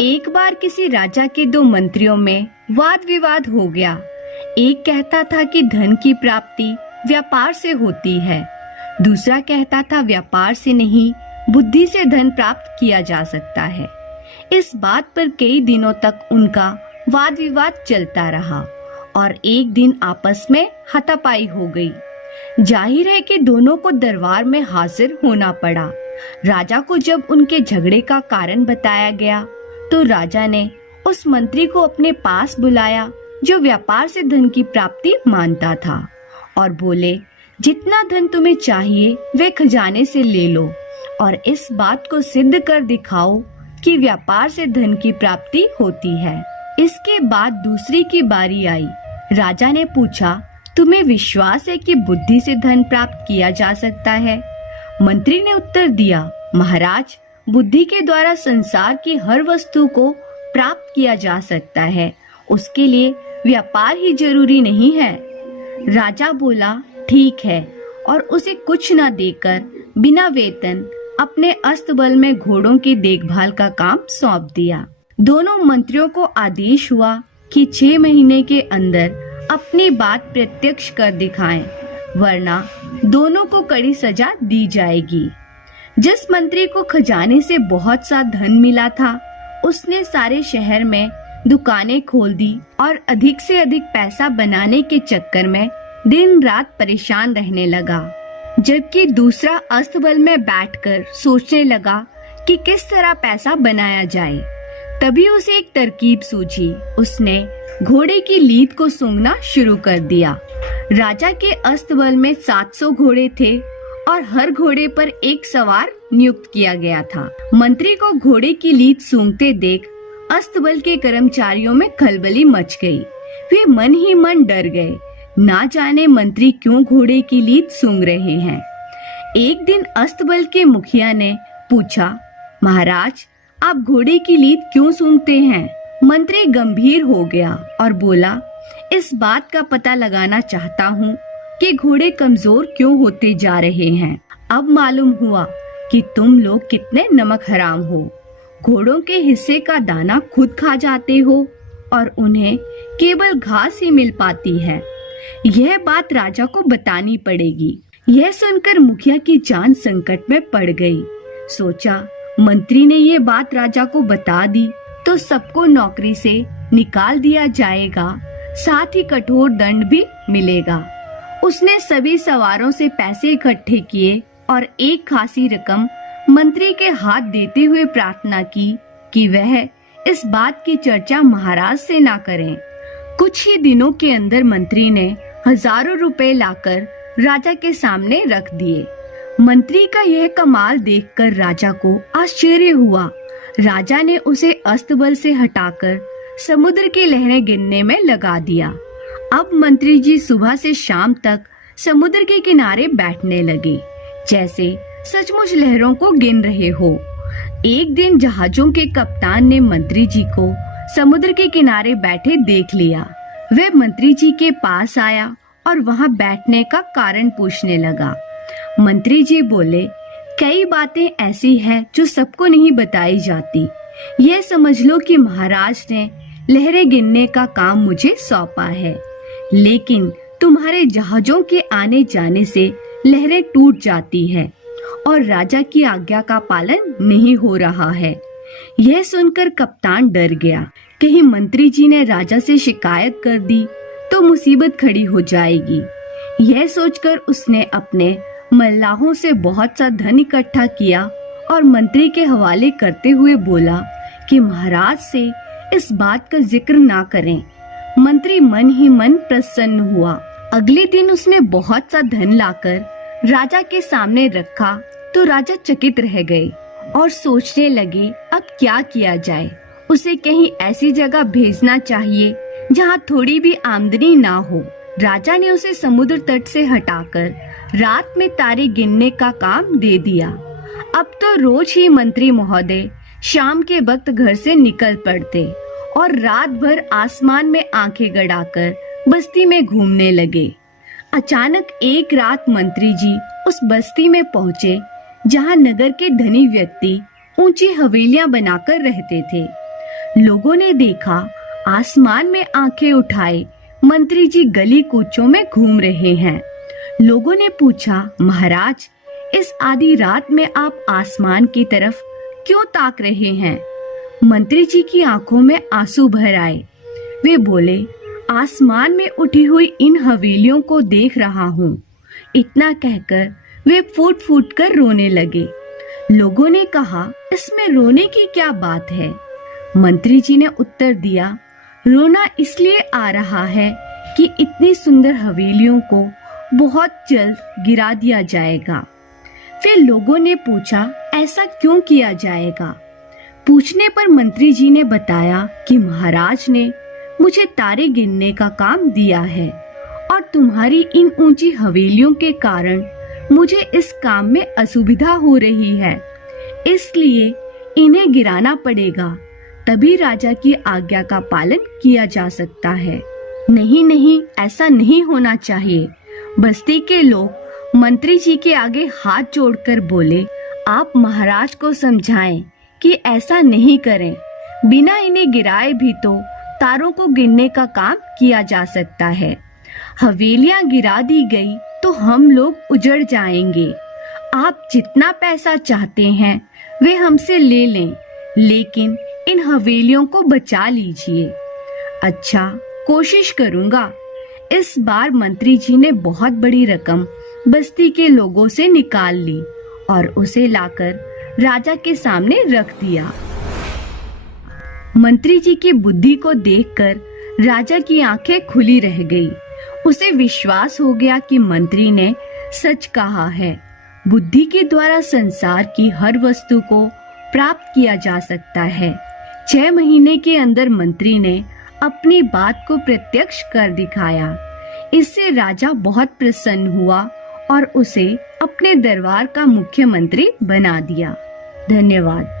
एक बार किसी राजा के दो मंत्रियों में वाद विवाद हो गया। एक कहता था कि धन की प्राप्ति व्यापार से होती है, दूसरा कहता था व्यापार से नहीं, बुद्धि से धन प्राप्त किया जा सकता है। इस बात पर कई दिनों तक उनका वाद विवाद चलता रहा और एक दिन आपस में हाथापाई हो गई। जाहिर है कि दोनों को दरबार में हाजिर होना पड़ा। राजा को जब उनके झगड़े का कारण बताया गया तो राजा ने उस मंत्री को अपने पास बुलाया जो व्यापार से धन की प्राप्ति मानता था और बोले, जितना धन तुम्हें चाहिए वे खजाने से ले लो और इस बात को सिद्ध कर दिखाओ कि व्यापार से धन की प्राप्ति होती है। इसके बाद दूसरी की बारी आई। राजा ने पूछा, तुम्हें विश्वास है कि बुद्धि से धन प्राप्त किया जा सकता है? मंत्री ने उत्तर दिया, महाराज, बुद्धि के द्वारा संसार की हर वस्तु को प्राप्त किया जा सकता है, उसके लिए व्यापार ही जरूरी नहीं है। राजा बोला, ठीक है, और उसे कुछ न देकर बिना वेतन अपने अस्तबल में घोड़ों की देखभाल का काम सौंप दिया। दोनों मंत्रियों को आदेश हुआ कि 6 महीने के अंदर अपनी बात प्रत्यक्ष कर दिखाएं, वरना दोनों को कड़ी सजा दी जाएगी। जिस मंत्री को खजाने से बहुत सा धन मिला था, उसने सारे शहर में दुकानें खोल दी और अधिक से अधिक पैसा बनाने के चक्कर में दिन रात परेशान रहने लगा। जबकि दूसरा अस्तबल में बैठकर सोचने लगा कि किस तरह पैसा बनाया जाए। तभी उसे एक तरकीब सूझी। उसने घोड़े की लीद को सूंघना शुरू कर दिया। राजा के अस्तबल में 700 घोड़े थे और हर घोड़े पर एक सवार नियुक्त किया गया था। मंत्री को घोड़े की लीद सूंघते देख अस्तबल के कर्मचारियों में खलबली मच गई। वे मन ही मन डर गए, ना जाने मंत्री क्यों घोड़े की लीद सूंघ रहे हैं। एक दिन अस्तबल के मुखिया ने पूछा, महाराज, आप घोड़े की लीद क्यों सूंघते हैं? मंत्री गंभीर हो गया और बोला, इस बात का पता लगाना चाहता हूँ कि घोड़े कमजोर क्यों होते जा रहे हैं। अब मालूम हुआ कि तुम लोग कितने नमक हराम हो। घोड़ों के हिस्से का दाना खुद खा जाते हो और उन्हें केवल घास ही मिल पाती है। यह बात राजा को बतानी पड़ेगी। यह सुनकर मुखिया की जान संकट में पड़ गई। सोचा, मंत्री ने ये बात राजा को बता दी तो सबको नौकरी से निकाल दिया जाएगा, साथ ही कठोर दंड भी मिलेगा। उसने सभी सवारों से पैसे इकट्ठे किए और एक खासी रकम मंत्री के हाथ देते हुए प्रार्थना की कि वह इस बात की चर्चा महाराज से ना करें। कुछ ही दिनों के अंदर मंत्री ने हजारों रुपए लाकर राजा के सामने रख दिए। मंत्री का यह कमाल देखकर राजा को आश्चर्य हुआ। राजा ने उसे अस्तबल से हटाकर समुद्र की लहरें गिनने में लगा दिया। अब मंत्री जी सुबह से शाम तक समुद्र के किनारे बैठने लगे, जैसे सचमुच लहरों को गिन रहे हो। एक दिन जहाजों के कप्तान ने मंत्री जी को समुद्र के किनारे बैठे देख लिया। वह मंत्री जी के पास आया और वहां बैठने का कारण पूछने लगा। मंत्री जी बोले, कई बातें ऐसी हैं जो सबको नहीं बताई जाती। यह समझ लो कि महाराज ने लहरें गिनने का काम मुझे सौंपा है, लेकिन तुम्हारे जहाजों के आने जाने से लहरें टूट जाती है और राजा की आज्ञा का पालन नहीं हो रहा है। यह सुनकर कप्तान डर गया, कहीं मंत्री जी ने राजा से शिकायत कर दी तो मुसीबत खड़ी हो जाएगी। यह सोचकर उसने अपने मल्लाहों से बहुत सा धन इकट्ठा किया और मंत्री के हवाले करते हुए बोला कि महाराज से इस बात का जिक्र ना करें। मंत्री मन ही मन प्रसन्न हुआ। अगले दिन उसने बहुत सा धन लाकर राजा के सामने रखा तो राजा चकित रह गए और सोचने लगे, अब क्या किया जाए। उसे कहीं ऐसी जगह भेजना चाहिए जहाँ थोड़ी भी आमदनी ना हो। राजा ने उसे समुद्र तट से हटाकर रात में तारे गिनने का काम दे दिया। अब तो रोज ही मंत्री महोदय शाम के वक्त घर से निकल पड़ते और रात भर आसमान में आंखें गड़ाकर बस्ती में घूमने लगे। अचानक एक रात मंत्री जी उस बस्ती में पहुँचे जहाँ नगर के धनी व्यक्ति ऊंची हवेलियां बनाकर रहते थे। लोगों ने देखा आसमान में आंखें उठाए मंत्री जी गली कूचों में घूम रहे हैं। लोगों ने पूछा, महाराज, इस आधी रात में आप आसमान की तरफ क्यों ताक रहे हैं? मंत्री जी की आंखों में आंसू भर आए। वे बोले, आसमान में उठी हुई इन हवेलियों को देख रहा हूँ। इतना कहकर वे फूट फूट कर रोने लगे। लोगों ने कहा, इसमें रोने की क्या बात है? मंत्री जी ने उत्तर दिया, रोना इसलिए आ रहा है कि इतनी सुंदर हवेलियों को बहुत जल्द गिरा दिया जाएगा। फिर लोगों ने पूछा, ऐसा क्यों किया जाएगा? पूछने पर मंत्री जी ने बताया कि महाराज ने मुझे तारे गिनने का काम दिया है और तुम्हारी इन ऊंची हवेलियों के कारण मुझे इस काम में असुविधा हो रही है, इसलिए इन्हें गिराना पड़ेगा, तभी राजा की आज्ञा का पालन किया जा सकता है। नहीं नहीं, ऐसा नहीं होना चाहिए। बस्ती के लोग मंत्री जी के आगे हाथ जोड़कर बोले, आप महाराज को समझाएं कि ऐसा नहीं करें। बिना इन्हें गिराए भी तो तारों को गिनने का काम किया जा सकता है। हवेलियां गिरा दी गई तो हम लोग उजड़ जाएंगे। आप जितना पैसा चाहते हैं वे हमसे ले लें, लेकिन इन हवेलियों को बचा लीजिए। अच्छा, कोशिश करूंगा। इस बार मंत्री जी ने बहुत बड़ी रकम बस्ती के लोगों से निकाल ली और उसे लाकर राजा के सामने रख दिया। मंत्री जी की बुद्धि को देखकर राजा की आंखें खुली रह गई। उसे विश्वास हो गया कि मंत्री ने सच कहा है। बुद्धि के द्वारा संसार की हर वस्तु को प्राप्त किया जा सकता है। 6 महीने के अंदर मंत्री ने अपनी बात को प्रत्यक्ष कर दिखाया। इससे राजा बहुत प्रसन्न हुआ और उसे अपने दरबार का मुख्यमंत्री बना दिया। धन्यवाद।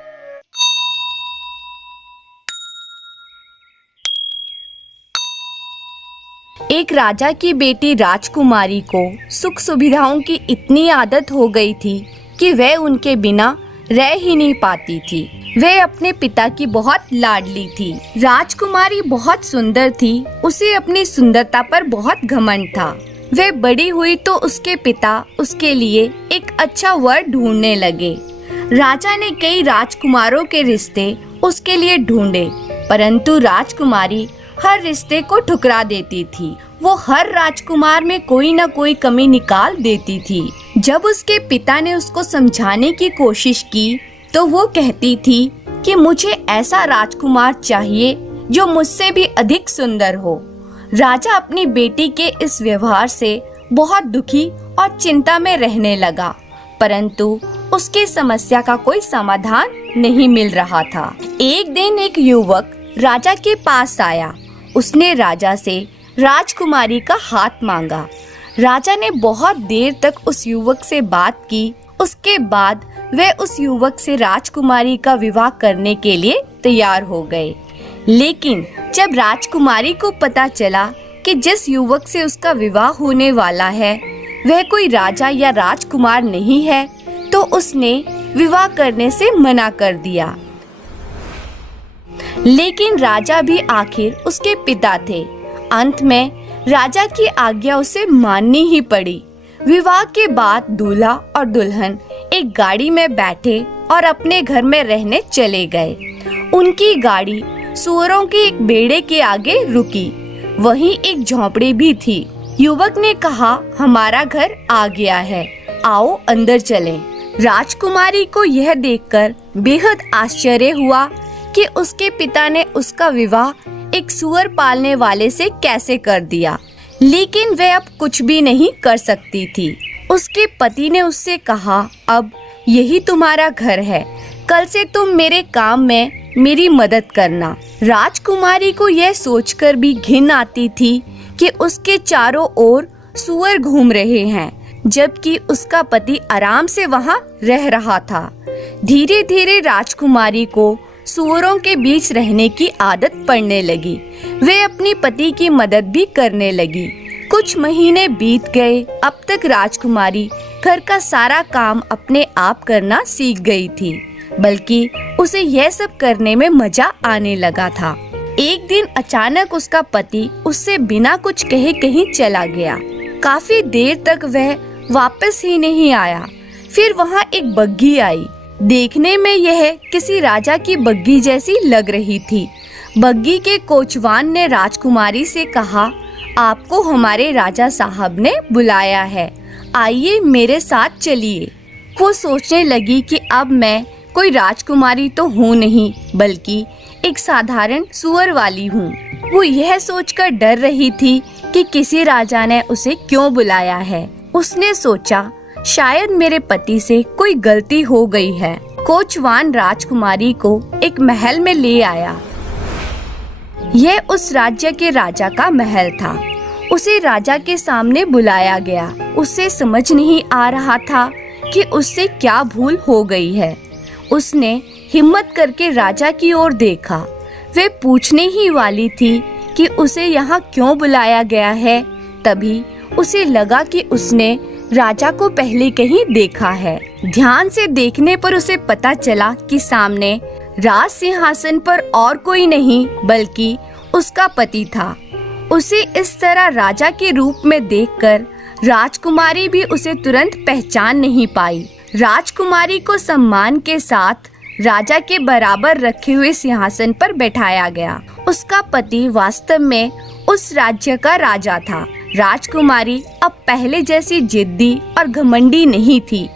एक राजा की बेटी राजकुमारी को सुख सुविधाओं की इतनी आदत हो गई थी कि वह उनके बिना रह ही नहीं पाती थी। वह अपने पिता की बहुत लाडली थी। राजकुमारी बहुत सुंदर थी। उसे अपनी सुंदरता पर बहुत घमंड था। वह बड़ी हुई तो उसके पिता उसके लिए एक अच्छा वर ढूंढने लगे। राजा ने कई राजकुमारों के रिश्ते उसके लिए ढूंढे, परंतु राजकुमारी हर रिश्ते को ठुकरा देती थी। वो हर राजकुमार में कोई न कोई कमी निकाल देती थी। जब उसके पिता ने उसको समझाने की कोशिश की तो वो कहती थी कि मुझे ऐसा राजकुमार चाहिए जो मुझसे भी अधिक सुंदर हो। राजा अपनी बेटी के इस व्यवहार से बहुत दुखी और चिंता में रहने लगा, परंतु उसकी समस्या का कोई समाधान नहीं मिल रहा था। एक दिन एक युवक राजा के पास आया। उसने राजा से राजकुमारी का हाथ मांगा। राजा ने बहुत देर तक उस युवक से बात की। उसके बाद वे उस युवक से राजकुमारी का विवाह करने के लिए तैयार हो गए। लेकिन जब राजकुमारी को पता चला कि जिस युवक से उसका विवाह होने वाला है वह कोई राजा या राजकुमार नहीं है, तो उसने विवाह करने से मना कर दिया। लेकिन राजा भी आखिर उसके पिता थे। अंत में राजा की आज्ञा उसे माननी ही पड़ी। विवाह के बाद दूल्हा और दुल्हन एक गाड़ी में बैठे और अपने घर में रहने चले गए। उनकी गाड़ी सूअरों के एक बेड़े के आगे रुकी। वहीं एक झोंपड़ी भी थी। युवक ने कहा, हमारा घर आ गया है, आओ अंदर चलें। राजकुमारी को यह देखकर बेहद आश्चर्य हुआ कि उसके पिता ने उसका विवाह एक सूअर पालने वाले से कैसे कर दिया। लेकिन वह अब कुछ भी नहीं कर सकती थी। उसके पति ने उससे कहा, अब यही तुम्हारा घर है, कल से तुम मेरे काम में मेरी मदद करना। राजकुमारी को यह सोचकर भी घिन आती थी कि उसके चारों ओर सूअर घूम रहे हैं, जबकि उसका पति आराम से वहां रह रहा था। धीरे धीरे राजकुमारी को सूअरों के बीच रहने की आदत पड़ने लगी। वे अपनी पति की मदद भी करने लगी। कुछ महीने बीत गए। अब तक राजकुमारी घर का सारा काम अपने आप करना सीख गई थी। बल्कि उसे यह सब करने में मजा आने लगा था। एक दिन अचानक उसका पति उससे बिना कुछ कहे कहीं चला गया। काफी देर तक वह वापस ही नहीं आया। फिर वहाँ एक बग्घी आई। देखने में यह किसी राजा की बग्घी जैसी लग रही थी। बग्घी के कोचवान ने राजकुमारी से कहा, आपको हमारे राजा साहब ने बुलाया है, आइए मेरे साथ चलिए। वो सोचने लगी कि अब मैं कोई राजकुमारी तो हूँ नहीं, बल्कि एक साधारण सुअर वाली हूँ। वो यह सोचकर डर रही थी कि किसी राजा ने उसे क्यों बुलाया है। उसने सोचा, शायद मेरे पति से कोई गलती हो गई है। कोचवान राजकुमारी को एक महल में ले आया। यह उस राज्य के राजा का महल था। उसे राजा के सामने बुलाया गया। उसे समझ नहीं आ रहा था कि उससे क्या भूल हो गई है। उसने हिम्मत करके राजा की ओर देखा। वे पूछने ही वाली थी कि उसे यहाँ क्यों बुलाया गया है। तभी उसे लगा कि उसने राजा को पहले कहीं देखा है। ध्यान से देखने पर उसे पता चला कि सामने राज सिंहासन पर और कोई नहीं बल्कि उसका पति था। उसे इस तरह राजा के रूप में देखकर राजकुमारी भी उसे तुरंत पहचान नहीं पाई। राजकुमारी को सम्मान के साथ राजा के बराबर रखे हुए सिंहासन पर बैठाया गया। उसका पति वास्तव में उस राज्य का राजा था। राजकुमारी अब पहले जैसी जिद्दी और घमंडी नहीं थी,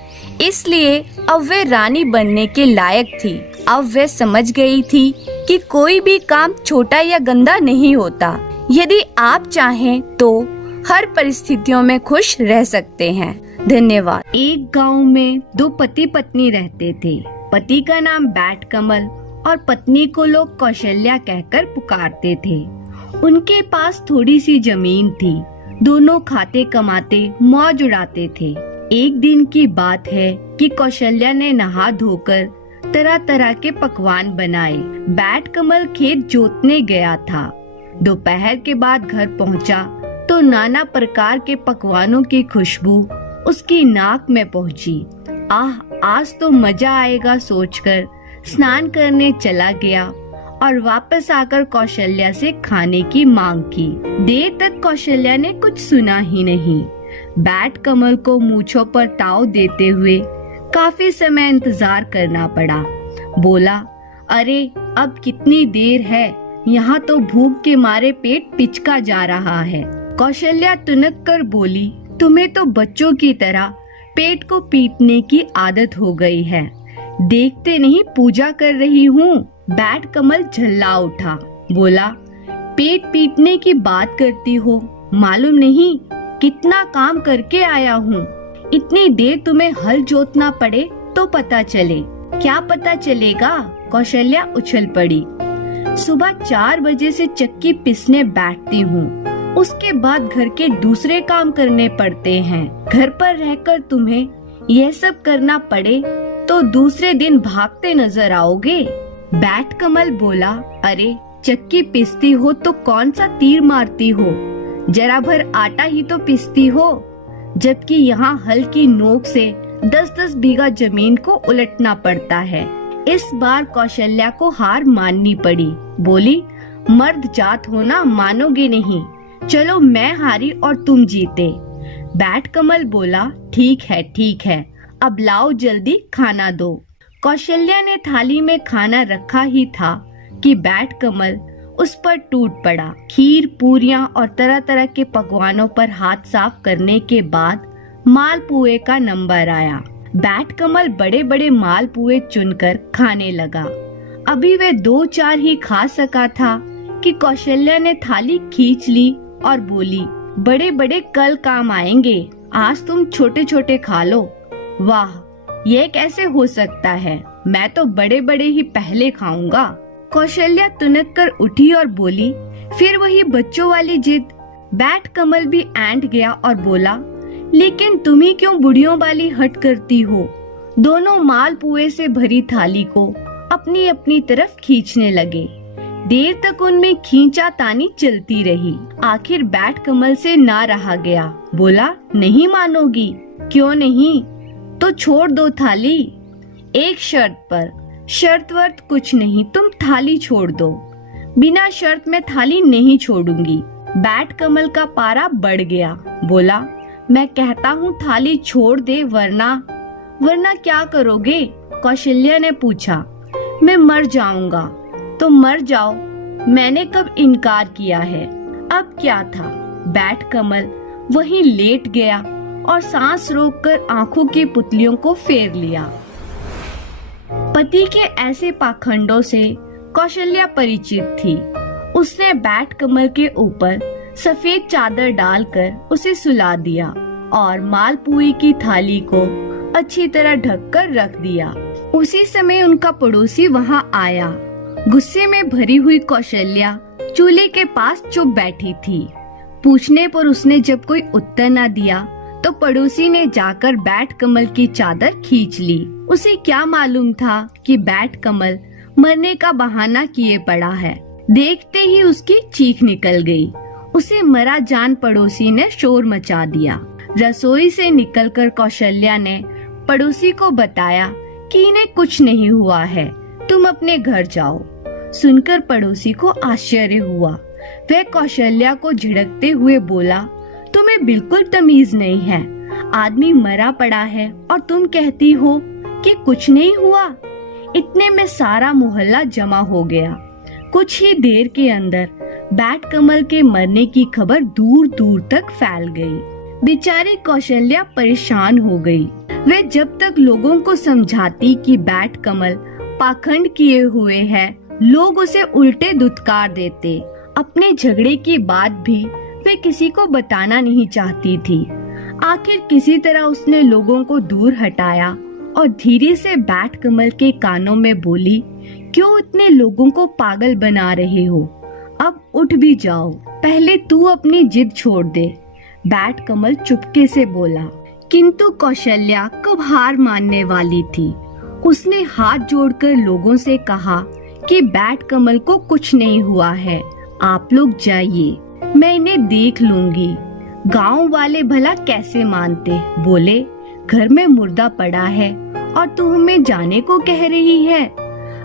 इसलिए अब वे रानी बनने के लायक थी। अब वे समझ गई थी कि कोई भी काम छोटा या गंदा नहीं होता। यदि आप चाहें तो हर परिस्थितियों में खुश रह सकते हैं। धन्यवाद। एक गांव में दो पति पत्नी रहते थे। पति का नाम बैट कमल और पत्नी को लोग कौशल्या कहकर पुकारते थे। उनके पास थोड़ी सी जमीन थी। दोनों खाते कमाते मौज उड़ाते थे। एक दिन की बात है कि कौशल्या ने नहा धोकर तरह तरह के पकवान बनाए। बैट कमल खेत जोतने गया था। दोपहर के बाद घर पहुंचा तो नाना प्रकार के पकवानों की खुशबू उसकी नाक में पहुंची। आह, आज तो मजा आएगा सोचकर स्नान करने चला गया और वापस आकर कौशल्या से खाने की मांग की। देर तक कौशल्या ने कुछ सुना ही नहीं। बैट कमल को मूंछों पर ताव देते हुए काफी समय इंतजार करना पड़ा। बोला, अरे अब कितनी देर है, यहाँ तो भूख के मारे पेट पिचका जा रहा है। कौशल्या तुनक कर बोली, तुम्हें तो बच्चों की तरह पेट को पीटने की आदत हो गई है। देखते नहीं पूजा कर रही हूँ। बैट कमल झल्ला उठा। बोला, पेट पीटने की बात करती हो, मालूम नहीं कितना काम करके आया हूँ। इतनी देर तुम्हें हल जोतना पड़े तो पता चले। क्या पता चलेगा? कौशल्या उछल पड़ी। सुबह 4 बजे से चक्की पिसने बैठती हूँ। उसके बाद घर के दूसरे काम करने पड़ते हैं। घर पर रहकर तुम्हें यह सब करना पड़े तो दूसरे दिन भागते नजर आओगे। बैट कमल बोला, अरे चक्की पिसती हो तो कौन सा तीर मारती हो? जरा भर आटा ही तो पिसती हो, जबकि यहाँ हल की नोक से 10-10 बीघा जमीन को उलटना पड़ता है। इस बार कौशल्या को हार माननी पड़ी। बोली, मर्द जात हो ना, मानोगे नहीं। चलो मैं हारी और तुम जीते। बैट कमल बोला, ठीक है, अब लाओ जल्दी खाना दो। कौशल्या ने थाली में खाना रखा ही था कि बैट कमल उस पर टूट पड़ा। खीर, पूरियां और तरह तरह के पकवानों पर हाथ साफ करने के बाद मालपुए का नंबर आया। बैट कमल बड़े बड़े मालपुए चुनकर खाने लगा। अभी वे 2-4 ही खा सका था कि कौशल्या ने थाली खींच ली और बोली, बड़े बड़े कल काम आएंगे, आज तुम छोटे छोटे खा लो। वाह, ये कैसे हो सकता है? मैं तो बड़े बड़े ही पहले खाऊंगा। कौशल्या तुनक कर उठी और बोली, फिर वही बच्चों वाली जिद। बैट कमल भी ऐंठ गया और बोला, लेकिन तुम ही क्यों बुढ़ियों वाली हट करती हो? दोनों मालपुए से भरी थाली को अपनी अपनी तरफ खींचने लगे। देर तक उनमें खींचातानी चलती रही। आखिर बैट कमल से ना रहा गया। बोला, नहीं मानोगी? क्यों नहीं? तो छोड़ दो थाली, एक शर्त पर। शर्त वर्त कुछ नहीं, तुम थाली छोड़ दो। बिना शर्त मैं थाली नहीं छोड़ूंगी। बैट कमल का पारा बढ़ गया। बोला, मैं कहता हूँ थाली छोड़ दे, वरना क्या करोगे? कौशल्या ने पूछा। मैं मर जाऊंगा। तो मर जाओ, मैंने कब इनकार किया है। अब क्या था, बैट कमल वहीं लेट गया और सांस रोककर आंखों की पुतलियों को फेर लिया। पति के ऐसे पाखंडों से कौशल्या परिचित थी। उसने बैट कमल के ऊपर सफेद चादर डालकर उसे सुला दिया और मालपुई की थाली को अच्छी तरह ढककर रख दिया। उसी समय उनका पड़ोसी वहां आया। गुस्से में भरी हुई कौशल्या चूल्हे के पास चुप बैठी थी। पूछने पर उसने जब कोई उत्तर न दिया तो पड़ोसी ने जाकर बैट कमल की चादर खींच ली। उसे क्या मालूम था कि बैट कमल मरने का बहाना किए पड़ा है। देखते ही उसकी चीख निकल गई। उसे मरा जान पड़ोसी ने शोर मचा दिया। रसोई से निकलकर कौशल्या ने पड़ोसी को बताया कि इन्हें कुछ नहीं हुआ है, तुम अपने घर जाओ। सुनकर पड़ोसी को आश्चर्य हुआ। वह कौशल्या को झिड़कते हुए बोला, तुम्हें बिल्कुल तमीज नहीं है। आदमी मरा पड़ा है और तुम कहती हो कि कुछ नहीं हुआ। इतने में सारा मोहल्ला जमा हो गया। कुछ ही देर के अंदर बैट कमल के मरने की खबर दूर दूर तक फैल गई। बेचारी कौशल्या परेशान हो गई। वे जब तक लोगों को समझाती कि बैट कमल पाखंड किए हुए है, लोग उसे उल्टे दुत्कार देते। अपने झगड़े की बात भी वे किसी को बताना नहीं चाहती थी। आखिर किसी तरह उसने लोगों को दूर हटाया और धीरे से बैट कमल के कानों में बोली, क्यों इतने लोगों को पागल बना रहे हो? अब उठ भी जाओ, पहले तू अपनी जिद छोड़ दे। बैट कमल चुपके से बोला, किंतु कौशल्या कब हार मानने वाली थी। उसने हाथ जोड़कर लोगों से कहा कि बैट कमल को कुछ नहीं हुआ है, आप लोग जाइए, मैं इन्हें देख लूंगी। गांव वाले भला कैसे मानते। बोले, घर में मुर्दा पड़ा है और तू हमें जाने को कह रही है।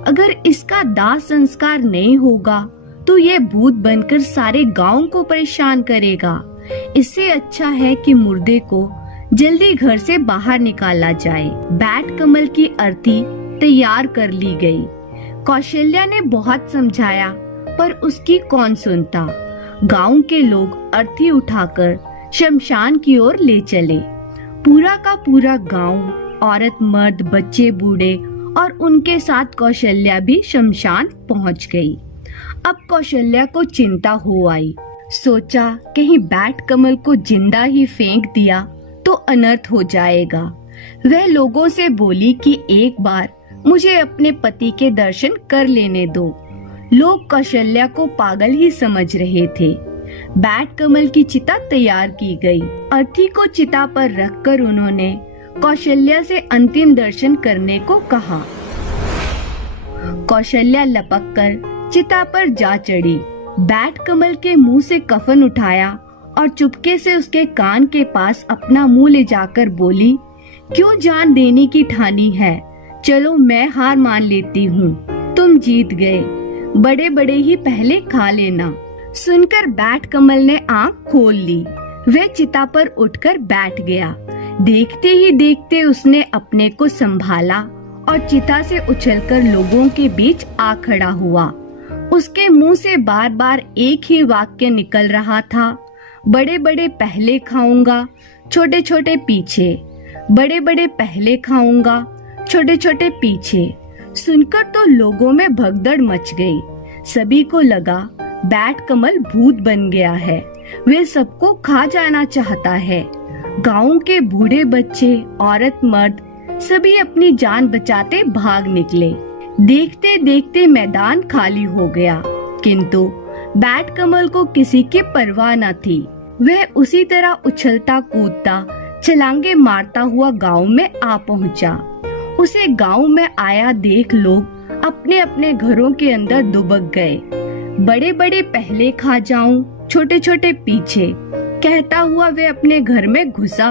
अगर इसका दाह संस्कार नहीं होगा तो ये भूत बनकर सारे गांव को परेशान करेगा। इससे अच्छा है कि मुर्दे को जल्दी घर से बाहर निकाला जाए। बैट कमल की अर्थी तैयार कर ली गई। कौशल्या ने बहुत समझाया पर उसकी कौन सुनता। गांव के लोग अर्थी उठाकर शमशान की ओर ले चले। पूरा का पूरा गांव, औरत मर्द बच्चे बूढ़े और उनके साथ कौशल्या भी शमशान पहुंच गई। अब कौशल्या को चिंता हो आई। सोचा कहीं बैट कमल को जिंदा ही फेंक दिया तो अनर्थ हो जाएगा। वह लोगों से बोली कि एक बार मुझे अपने पति के दर्शन कर लेने दो। लोग कौशल्या को पागल ही समझ रहे थे। बैट कमल की चिता तैयार की गई। अर्थी को चिता पर रखकर उन्होंने कौशल्या से अंतिम दर्शन करने को कहा। कौशल्या लपक कर चिता पर जा चढ़ी। बैट कमल के मुंह से कफन उठाया और चुपके से उसके कान के पास अपना मुंह ले जाकर बोली, क्यों जान देने की ठानी है? चलो मैं हार मान लेती हूँ, तुम जीत गए, बड़े बड़े ही पहले खा लेना। सुनकर बैट कमल ने आंख खोल ली। वह चिता पर उठकर बैठ गया। देखते ही देखते उसने अपने को संभाला और चिता से उछलकर लोगों के बीच आ खड़ा हुआ। उसके मुंह से बार बार एक ही वाक्य निकल रहा था, बड़े बड़े पहले खाऊंगा, छोटे छोटे पीछे, बड़े बड़े पहले खाऊंगा, छोटे छोटे पीछे। सुनकर तो लोगों में भगदड़ मच गई। सभी को लगा बैट कमल भूत बन गया है, वे सबको खा जाना चाहता है। गांव के बूढ़े बच्चे, औरत मर्द सभी अपनी जान बचाते भाग निकले। देखते देखते मैदान खाली हो गया, किंतु बैट कमल को किसी की परवाह न थी। वह उसी तरह उछलता कूदता छलांगे मारता हुआ गांव में आ पहुंचा। उसे गांव में आया देख लोग अपने अपने घरों के अंदर दुबक गए। बड़े बड़े पहले खा जाऊं, छोटे छोटे पीछे कहता हुआ वे अपने घर में घुसा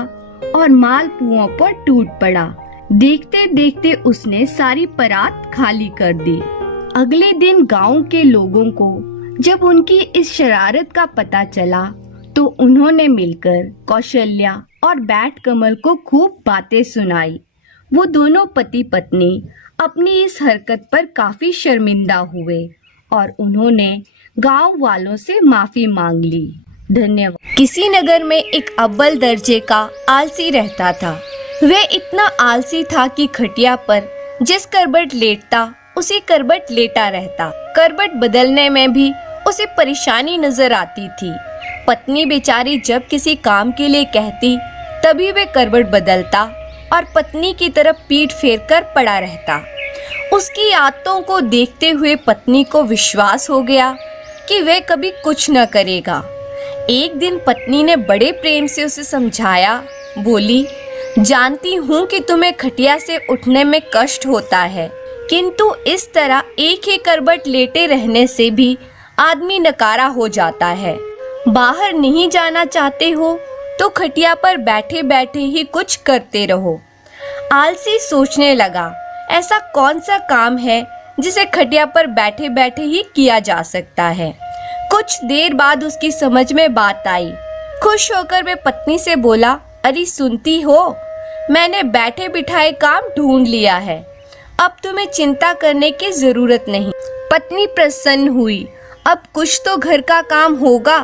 और मालपुओं पर टूट पड़ा। देखते देखते उसने सारी परात खाली कर दी। अगले दिन गांव के लोगों को जब उनकी इस शरारत का पता चला तो उन्होंने मिलकर कौशल्या और बैट कमल को खूब बातें सुनाई। वो दोनों पति पत्नी अपनी इस हरकत पर काफी शर्मिंदा हुए और उन्होंने गांव वालों से माफी मांग ली। धन्यवाद। किसी नगर में एक अव्वल दर्जे का आलसी रहता था। वह इतना आलसी था कि खटिया पर जिस करबट लेटता उसी करबट लेटा रहता। करबट बदलने में भी उसे परेशानी नजर आती थी। पत्नी बेचारी जब किसी काम के लिए कहती तभी वह करबट बदलता और पत्नी की तरफ पीठ फेर कर पड़ा रहता। उसकी आदतों को देखते हुए पत्नी को विश्वास हो गया कि वह कभी कुछ न करेगा। एक दिन पत्नी ने बड़े प्रेम से उसे समझाया। बोली, जानती हूँ कि तुम्हें खटिया से उठने में कष्ट होता है, किंतु इस तरह एक ही करबट लेटे रहने से भी आदमी नकारा हो जाता है। बाहर नहीं जाना चाहते हो तो खटिया पर बैठे बैठे ही कुछ करते रहो। आलसी सोचने लगा, ऐसा कौन सा काम है जिसे खटिया पर बैठे बैठे ही किया जा सकता है। कुछ देर बाद उसकी समझ में बात आई। खुश होकर वह पत्नी से बोला, अरे सुनती हो, मैंने बैठे बिठाए काम ढूंढ लिया है, अब तुम्हें चिंता करने की जरूरत नहीं। पत्नी प्रसन्न हुई, अब कुछ तो घर का काम होगा।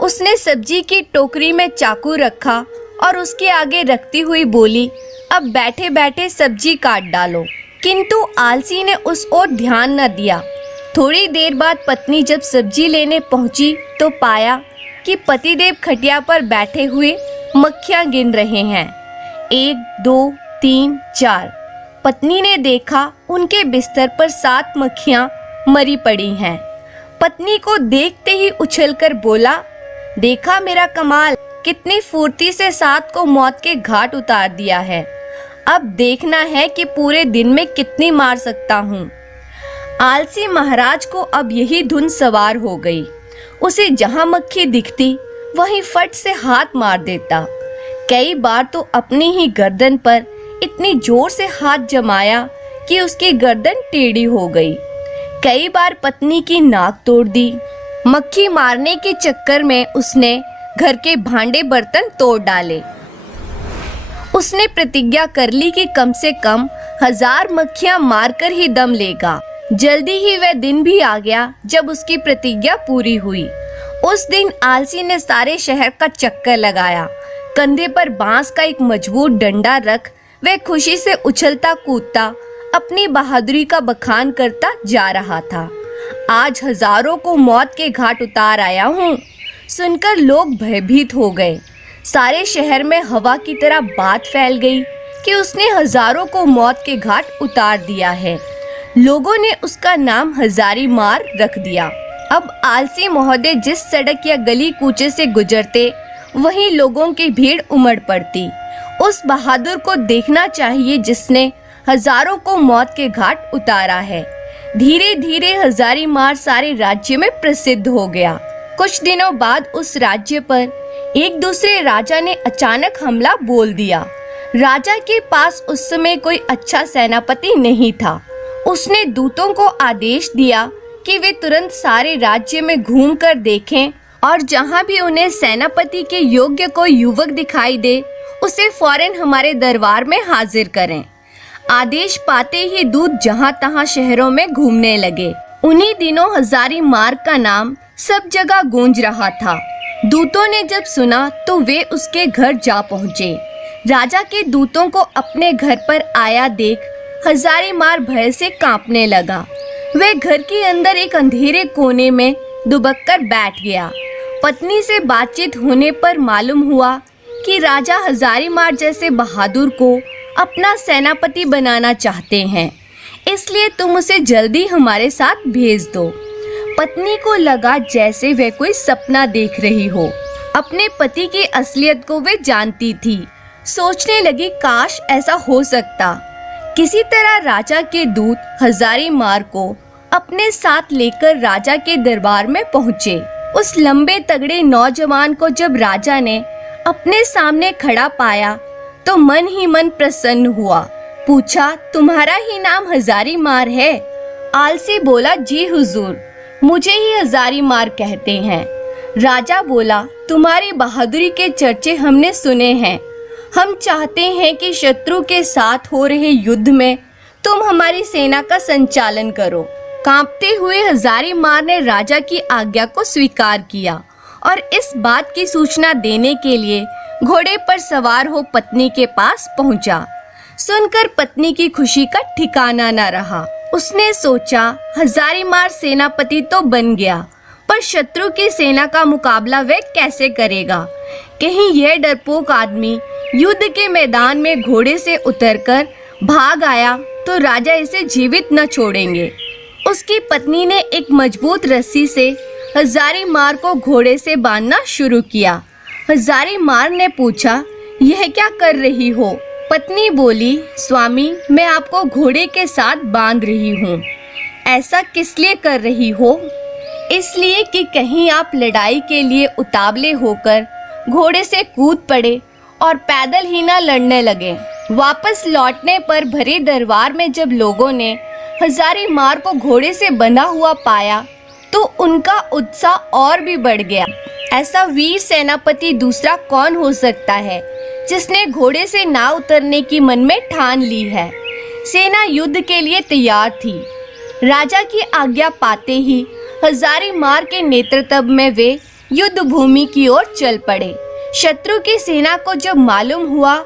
उसने सब्जी की टोकरी में चाकू रखा और उसके आगे रखती हुई बोली, अब बैठे बैठे सब्जी काट डालो। किंतु आलसी ने उस ओर ध्यान न दिया। थोड़ी देर बाद पत्नी जब सब्जी लेने पहुंची तो पाया कि पतिदेव खटिया पर बैठे हुए मक्खियां गिन रहे हैं। 1, 2, 3, 4। पत्नी ने देखा उनके बिस्तर पर 7 मक्खियां मरी पड़ी हैं। पत्नी को देखते ही उछलकर बोला, देखा मेरा कमाल, कितनी फुर्ती से 7 को मौत के घाट उतार दिया है। अब देखना है कि पूरे दिन में कितनी मार सकता हूँ। आलसी महाराज को अब यही धुन सवार हो गई। उसे जहाँ मक्खी दिखती वहीं फट से हाथ मार देता। कई बार तो अपनी ही गर्दन पर इतनी जोर से हाथ जमाया कि उसकी गर्दन टेढ़ी हो गई। कई बार पत्नी की नाक तोड़ दी। मक्खी मारने के चक्कर में उसने घर के भांडे बर्तन तोड़ डाले। उसने प्रतिज्ञा कर ली कि कम से कम 1000 मक्खियां मारकर ही दम लेगा। जल्दी ही वह दिन भी आ गया जब उसकी प्रतिज्ञा पूरी हुई। उस दिन आलसी ने सारे शहर का चक्कर लगाया। कंधे पर बांस का एक मजबूत डंडा रख वह खुशी से उछलता कूदता अपनी बहादुरी का बखान करता जा रहा था। आज हजारों को मौत के घाट उतार आया हूँ। सुनकर लोग भयभीत हो गए। सारे शहर में हवा की तरह बात फैल गई कि उसने हजारों को मौत के घाट उतार दिया है। लोगों ने उसका नाम हजारी मार रख दिया। अब आलसी महोदय जिस सड़क या गली कूचे से गुजरते वहीं लोगों की भीड़ उमड़ पड़ती। उस बहादुर को देखना चाहिए जिसने हजारों को मौत के घाट उतारा है। धीरे धीरे हजारी मार सारे राज्य में प्रसिद्ध हो गया। कुछ दिनों बाद उस राज्य पर एक दूसरे राजा ने अचानक हमला बोल दिया। राजा के पास उस समय कोई अच्छा सेनापति नहीं था। उसने दूतों को आदेश दिया कि वे तुरंत सारे राज्य में घूमकर देखें और जहां भी उन्हें सेनापति के योग्य कोई युवक दिखाई दे उसे फौरन हमारे दरबार में हाजिर करें। आदेश पाते ही दूत जहां तहां शहरों में घूमने लगे। उन्हीं दिनों हजारी मार्ग का नाम सब जगह गूंज रहा था। दूतों ने जब सुना तो वे उसके घर जा पहुंचे। राजा के दूतों को अपने घर पर आया देख हजारी मार भय से कांपने लगा। वह घर के अंदर एक अंधेरे कोने में दुबक कर बैठ गया। पत्नी से बातचीत होने पर मालूम हुआ कि राजा हजारी मार जैसे बहादुर को अपना सेनापति बनाना चाहते हैं, इसलिए तुम उसे जल्दी हमारे साथ भेज दो। पत्नी को लगा जैसे वह कोई सपना देख रही हो। अपने पति की असलियत को वह जानती थी। सोचने लगी काश ऐसा हो सकता। किसी तरह राजा के दूत हजारी मार को अपने साथ लेकर राजा के दरबार में पहुँचे। उस लंबे तगड़े नौजवान को जब राजा ने अपने सामने खड़ा पाया तो मन ही मन प्रसन्न हुआ। पूछा, तुम्हारा ही नाम हजारी मार है? आलसी बोला, जी हुजूर, मुझे ही हजारी मार कहते हैं। राजा बोला, तुम्हारी बहादुरी के चर्चे हमने सुने हैं। हम चाहते हैं कि शत्रु के साथ हो रहे युद्ध में तुम हमारी सेना का संचालन करो। कांपते हुए हजारी मार ने राजा की आज्ञा को स्वीकार किया और इस बात की सूचना देने के लिए घोड़े पर सवार हो पत्नी के पास पहुंचा। सुनकर पत्नी की खुशी का ठिकाना न रहा। उसने सोचा, हजारी मार सेनापति तो बन गया, पर शत्रु की सेना का मुकाबला वह कैसे करेगा? कहीं यह डरपोक आदमी युद्ध के मैदान में घोड़े से उतरकर भाग आया तो राजा इसे जीवित न छोड़ेंगे। उसकी पत्नी ने एक मजबूत रस्सी से हजारी मार को घोड़े से बांधना शुरू किया। हजारी मार ने पूछा, यह क्या कर रही हो? पत्नी बोली, स्वामी, मैं आपको घोड़े के साथ बांध रही हूँ। ऐसा किस लिए कर रही हो? इसलिए कि कहीं आप लड़ाई के लिए उतावले होकर घोड़े से कूद पड़े और पैदल ही ना लड़ने लगे। वापस लौटने पर भरे दरबार में जब लोगों ने हजारी मार को घोड़े से बंधा हुआ पाया तो उनका उत्साह और भी बढ़ गया। ऐसा वीर सेनापति दूसरा कौन हो सकता है जिसने घोड़े से ना उतरने की मन में ठान ली है। सेना युद्ध के लिए तैयार थी। राजा की आज्ञा पाते ही हजारी मार के नेतृत्व में वे युद्ध भूमि की ओर चल पड़े। शत्रु की सेना को जब मालूम हुआ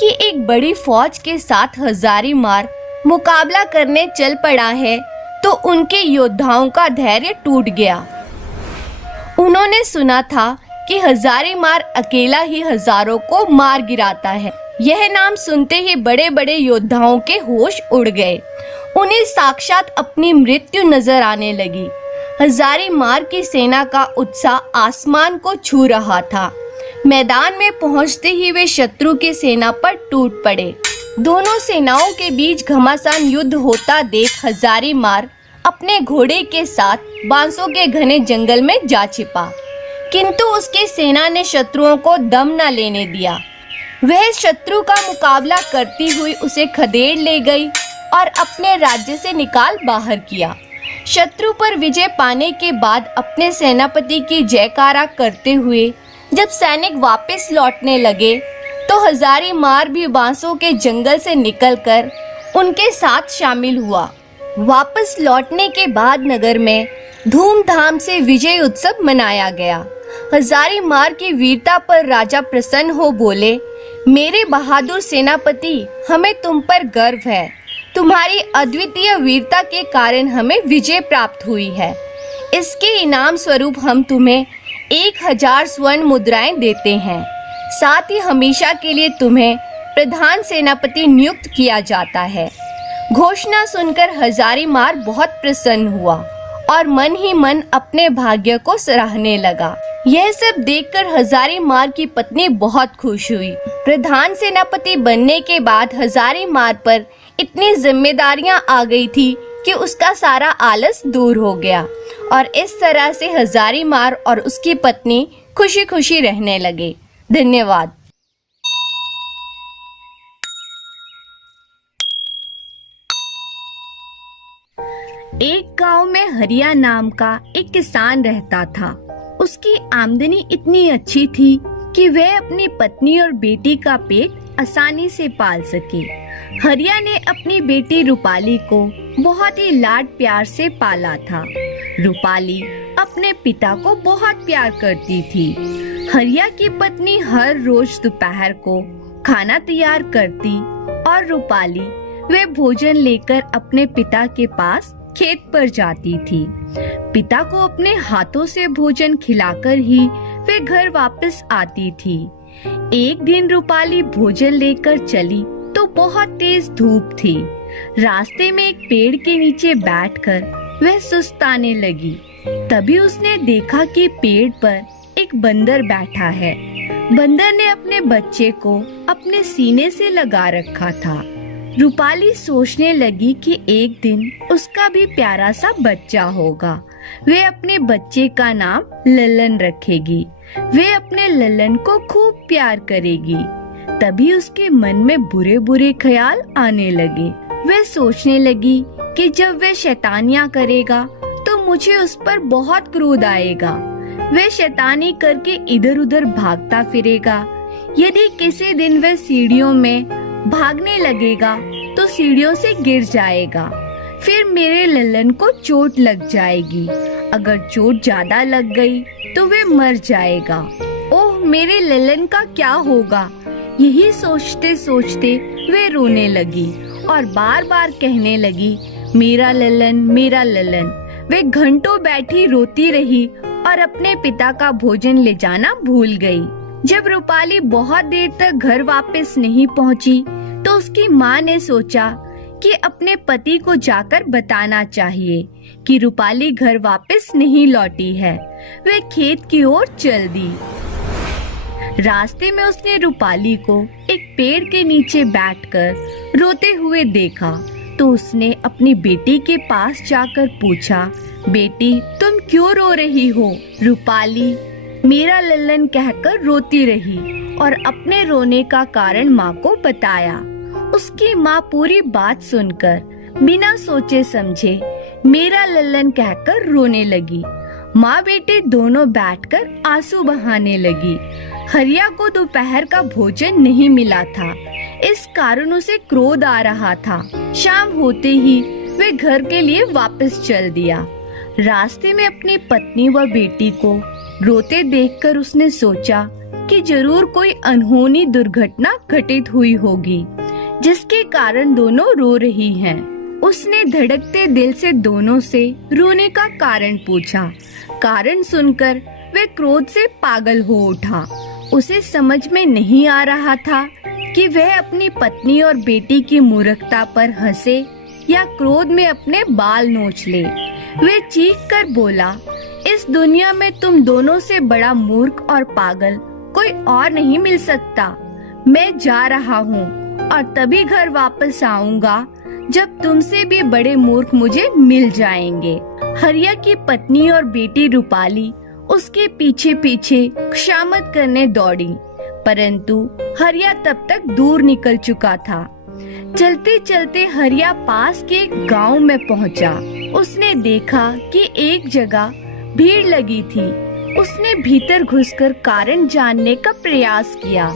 कि एक बड़ी फौज के साथ हजारी मार मुकाबला करने चल पड़ा है तो उनके योद्धाओं का धैर्य टूट गया। उन्होंने सुना था कि हजारी मार अकेला ही हजारों को मार गिराता है। यह नाम सुनते ही बड़े बड़े योद्धाओं के होश उड़ गए। उन्हें साक्षात अपनी मृत्यु नजर आने लगी। हजारी मार की सेना का उत्साह आसमान को छू रहा था। मैदान में पहुंचते ही वे शत्रु की सेना पर टूट पड़े। दोनों सेनाओं के बीच घमासान युद्ध होता देख हजारी मार अपने घोड़े के साथ बांसों के घने जंगल में जा छिपा, किंतु उसकी सेना ने शत्रुओं को दम न लेने दिया। वह शत्रु का मुकाबला करती हुई उसे खदेड़ ले गई और अपने राज्य से निकाल बाहर किया। शत्रु पर विजय पाने के बाद अपने सेनापति की जयकारा करते हुए जब सैनिक वापस लौटने लगे तो हजारी मार भी बांसों के जंगल से निकलकर उनके साथ शामिल हुआ। वापस लौटने के बाद नगर में धूमधाम से विजय उत्सव मनाया गया। हजारी मार की वीरता पर राजा प्रसन्न हो बोले, मेरे बहादुर सेनापति, हमें तुम पर गर्व है। तुम्हारी अद्वितीय वीरता के कारण हमें विजय प्राप्त हुई है। इसके इनाम स्वरूप हम तुम्हें 1000 स्वर्ण मुद्राएं देते हैं। साथ ही हमेशा के लिए तुम्हें प्रधान सेनापति नियुक्त किया जाता है। घोषणा सुनकर हजारी मार बहुत प्रसन्न हुआ और मन ही मन अपने भाग्य को सराहने लगा। यह सब देखकर हजारी मार की पत्नी बहुत खुश हुई। प्रधान सेनापति बनने के बाद हजारी मार पर इतनी जिम्मेदारियां आ गई थी कि उसका सारा आलस दूर हो गया और इस तरह से हजारी मार और उसकी पत्नी खुशी खुशी रहने लगे। धन्यवाद। एक गांव में हरिया नाम का एक किसान रहता था। उसकी आमदनी इतनी अच्छी थी कि वह अपनी पत्नी और बेटी का पेट आसानी से पाल सके। हरिया ने अपनी बेटी रूपाली को बहुत ही लाड प्यार से पाला था। रूपाली अपने पिता को बहुत प्यार करती थी। हरिया की पत्नी हर रोज दोपहर को खाना तैयार करती और रूपाली वे भोजन लेकर अपने पिता के पास खेत पर जाती थी। पिता को अपने हाथों से भोजन खिलाकर ही वे घर वापस आती थी। एक दिन रूपाली भोजन लेकर चली तो बहुत तेज धूप थी। रास्ते में एक पेड़ के नीचे बैठकर वह सुस्ताने लगी। तभी उसने देखा कि पेड़ पर एक बंदर बैठा है। बंदर ने अपने बच्चे को अपने सीने से लगा रखा था। रूपाली सोचने लगी कि एक दिन उसका भी प्यारा सा बच्चा होगा। वे अपने बच्चे का नाम ललन रखेगी। वे अपने ललन को खूब प्यार करेगी। तभी उसके मन में बुरे बुरे ख्याल आने लगे। वह सोचने लगी कि जब वह शैतानियाँ करेगा तो मुझे उस पर बहुत क्रोध आएगा। वह शैतानी करके इधर उधर भागता फिरेगा। यदि किसी दिन वह सीढ़ियों में भागने लगेगा तो सीढ़ियों से गिर जाएगा। फिर मेरे लल्लन को चोट लग जाएगी। अगर चोट ज्यादा लग गई तो वह मर जाएगा। ओह, मेरे लल्लन का क्या होगा? यही सोचते सोचते वे रोने लगी और बार बार कहने लगी, मेरा लल्लन, मेरा लल्लन। वे घंटों बैठी रोती रही और अपने पिता का भोजन ले जाना भूल गई। जब रूपाली बहुत देर तक घर वापस नहीं पहुंची तो उसकी माँ ने सोचा कि अपने पति को जाकर बताना चाहिए कि रूपाली घर वापस नहीं लौटी है। वे खेत की ओर चल दी। रास्ते में उसने रूपाली को एक पेड़ के नीचे बैठकर रोते हुए देखा तो उसने अपनी बेटी के पास जाकर पूछा, बेटी तुम क्यों रो रही हो? रूपाली मेरा लल्लन कहकर रोती रही और अपने रोने का कारण माँ को बताया। उसकी माँ पूरी बात सुनकर बिना सोचे समझे मेरा लल्लन कहकर रोने लगी। माँ बेटी दोनों बैठकर आंसू बहाने लगी। हरिया को दोपहर का भोजन नहीं मिला था, इस कारण उसे क्रोध आ रहा था। शाम होते ही वे घर के लिए वापस चल दिया। रास्ते में अपनी पत्नी व बेटी को रोते देखकर उसने सोचा कि जरूर कोई अनहोनी दुर्घटना घटित हुई होगी जिसके कारण दोनों रो रही हैं। उसने धड़कते दिल से दोनों से रोने का कारण पूछा। कारण सुनकर वे क्रोध से पागल हो उठा। उसे समझ में नहीं आ रहा था कि वह अपनी पत्नी और बेटी की मूर्खता पर हंसे या क्रोध में अपने बाल नोच ले। वे चीख कर बोला, इस दुनिया में तुम दोनों से बड़ा मूर्ख और पागल कोई और नहीं मिल सकता। मैं जा रहा हूँ और तभी घर वापस आऊंगा जब तुमसे भी बड़े मूर्ख मुझे मिल जाएंगे। हरिया की पत्नी और बेटी रूपाली उसके पीछे पीछे खुशामद करने दौड़ी, परंतु हरिया तब तक दूर निकल चुका था। चलते चलते हरिया पास के एक गांव में पहुंचा। उसने देखा कि एक जगह भीड़ लगी थी। उसने भीतर घुसकर कारण जानने का प्रयास किया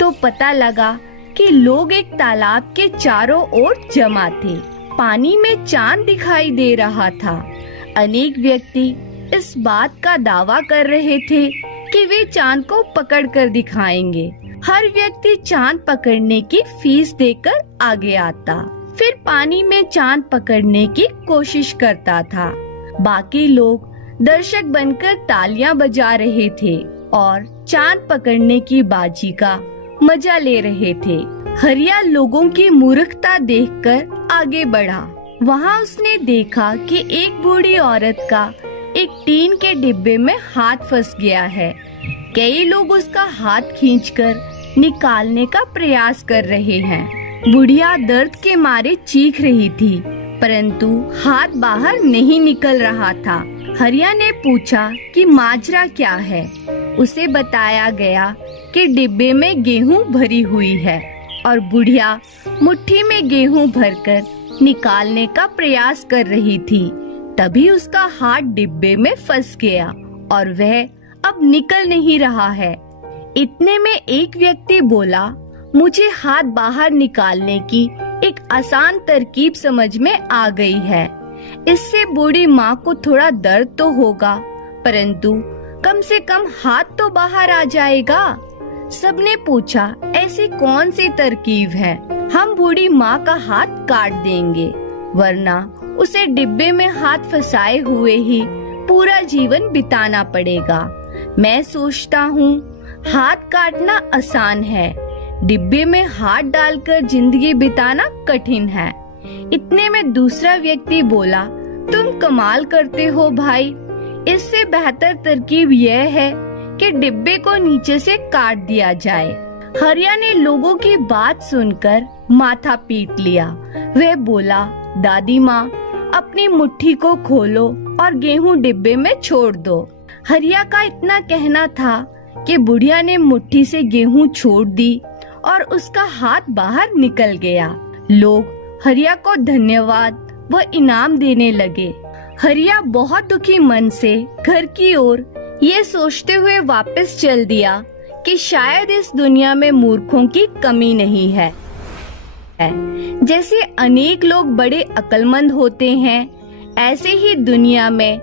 तो पता लगा कि लोग एक तालाब के चारों ओर जमा थे। पानी में चांद दिखाई दे रहा था। अनेक व्यक्ति इस बात का दावा कर रहे थे कि वे चांद को पकड़ कर दिखाएंगे। हर व्यक्ति चांद पकड़ने की फीस देकर आगे आता, फिर पानी में चांद पकड़ने की कोशिश करता था। बाकी लोग दर्शक बनकर तालियां बजा रहे थे और चांद पकड़ने की बाजी का मजा ले रहे थे। हरिया लोगों की मूर्खता देखकर आगे बढ़ा। वहाँ उसने देखा कि एक बूढ़ी औरत का एक टीन के डिब्बे में हाथ फंस गया है। कई लोग उसका हाथ खींचकर निकालने का प्रयास कर रहे हैं। बुढ़िया दर्द के मारे चीख रही थी, परंतु हाथ बाहर नहीं निकल रहा था। हरिया ने पूछा कि माजरा क्या है। उसे बताया गया कि डिब्बे में गेहूं भरी हुई है और बुढ़िया मुट्ठी में गेहूं भरकर निकालने का प्रयास कर रही थी। तभी उसका हाथ डिब्बे में फंस गया और वह अब निकल नहीं रहा है। इतने में एक व्यक्ति बोला, मुझे हाथ बाहर निकालने की एक आसान तरकीब समझ में आ गई है। इससे बूढ़ी माँ को थोड़ा दर्द तो होगा, परंतु कम से कम हाथ तो बाहर आ जाएगा। सबने पूछा, ऐसी कौन सी तरकीब है? हम बूढ़ी माँ का हाथ काट देंगे, वरना उसे डिब्बे में हाथ फंसाए हुए ही पूरा जीवन बिताना पड़ेगा। मैं सोचता हूँ हाथ काटना आसान है, डिब्बे में हाथ डालकर जिंदगी बिताना कठिन है। इतने में दूसरा व्यक्ति बोला, तुम कमाल करते हो भाई। इससे बेहतर तरकीब यह है कि डिब्बे को नीचे से काट दिया जाए। हरिया ने लोगों की बात सुनकर माथा पीट लिया। वह बोला, दादी माँ, अपनी मुट्ठी को खोलो और गेहूं डिब्बे में छोड़ दो। हरिया का इतना कहना था कि बुढ़िया ने मुट्ठी से गेहूं छोड़ दी और उसका हाथ बाहर निकल गया। लोग हरिया को धन्यवाद व इनाम देने लगे। हरिया बहुत दुखी मन से घर की ओर ये सोचते हुए वापस चल दिया कि शायद इस दुनिया में मूर्खों की कमी नहीं है। जैसे अनेक लोग बड़े अक्लमंद होते हैं, ऐसे ही दुनिया में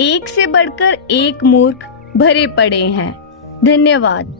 एक से बढ़कर एक मूर्ख भरे पड़े हैं। धन्यवाद।